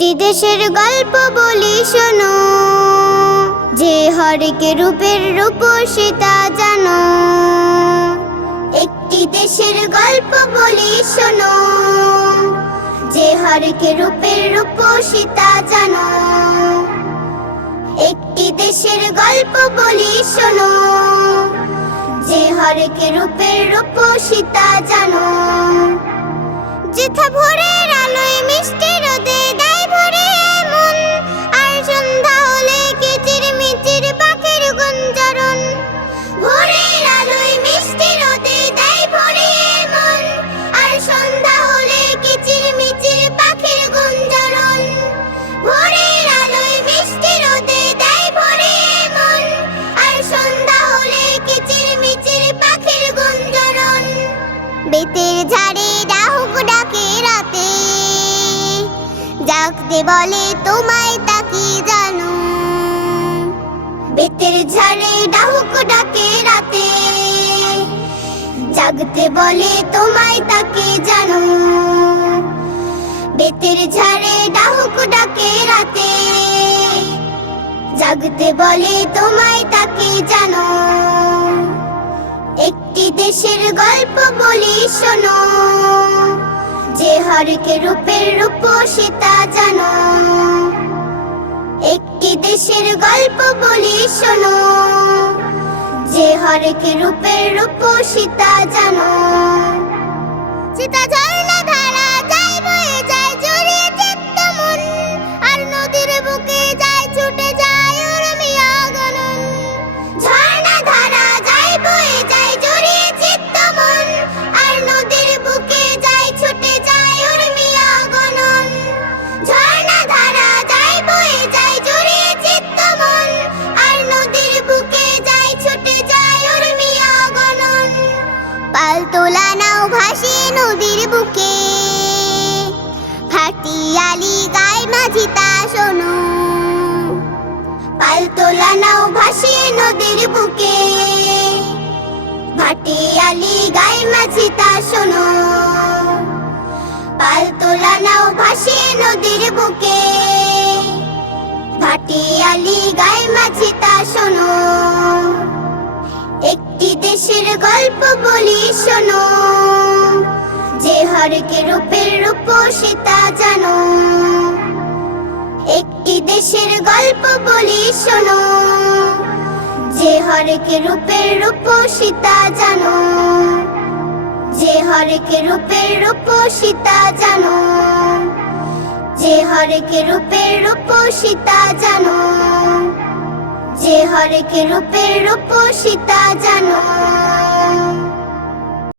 একটি দেশের গল্প বলি শোনো, যে হরেক রূপের রূপসী তা জানো। একটি দেশের গল্প বলি শোনো, যে হরেক রূপের রূপসী তা জানো। একটি দেশের গল্প বলি শোনো, যে হরেক রূপের রূপসী তা জানো। যেথা ভোরের আলোয় মিষ্টি রোদে দেয় ভরে মন, আর সন্ধ্যা হলে কিচির মিচির পাখির গুঞ্জরণ। ভোরের আলোয় মিষ্টি রোদে দেয় ভরে মন, আর সন্ধ্যা হলে কিচির মিচির পাখির গুঞ্জরণ। ভোরের আলোয় মিষ্টি রোদে দেয় ভরে মন, আর সন্ধ্যা হলে কিচির মিচির পাখির গুঞ্জরণ। বেতের ঝাড়ে ডাহুক ডাকে রাতে, জাগতে বলে তোমায় তা কি জানো। বেতের ঝাড়ে ডাহুক ডাকে রাতে, জাগতে বলে তোমায় তা কি জানো। বেতের ঝাড়ে ডাহুক ডাকে রাতে, জাগতে বলে তোমায় তা কি জানো। একটি দেশের গল্প বলি শোনো, যে হরেক রূপের রূপসী তা জানো। একটি দেশের গল্প বলি শোনো, যে হরেক রূপের রূপসী তা জানো। সীতা ঝর্ণা ধারা যায় বয়ে যায় জড়িয়ে চিত্ত মন, আর নদীর বুকে যায় ছুটে যায় উর্মিয়া গনন। ঝর্ণা ধারা যায় বয়ে যায় জড়িয়ে চিত্ত মন, আর নদীর বুকে যায় ছুটে যায় উর্মিয়া গনন। ঝর্ণা ধারা যায় বয়ে যায় জড়িয়ে চিত্ত মন, আর নদীর বুকে যায় ছুটে যায় উর্মিয়া গনন। পাল তোলা নাও ভাসিয়ে নদীর বুকে, ভাটিয়ালি গায় মাঝি তা শোনো। পাল তোলা নাও ভাসিয়ে নদীর বুকে, ভাটিয়ালি গায় মাঝি তা শোনো। পাল তোলা নাও ভাসিয়ে নদীর বুকে, ভাটিয়ালি গায় মাঝি তা শোনো। একটি দেশের গল্প বলি শোনো, যে হরেক রূপের রূপসী তা জানো। একটি দেশের গল্প বলি শোনো, যে হরেক রূপের রূপসী তা জানো। যে হরেক রূপের রূপসী তা জানো। যে হরেক রূপের রূপসী তা জানো। যে হরেক রূপের রূপসী তা জানো।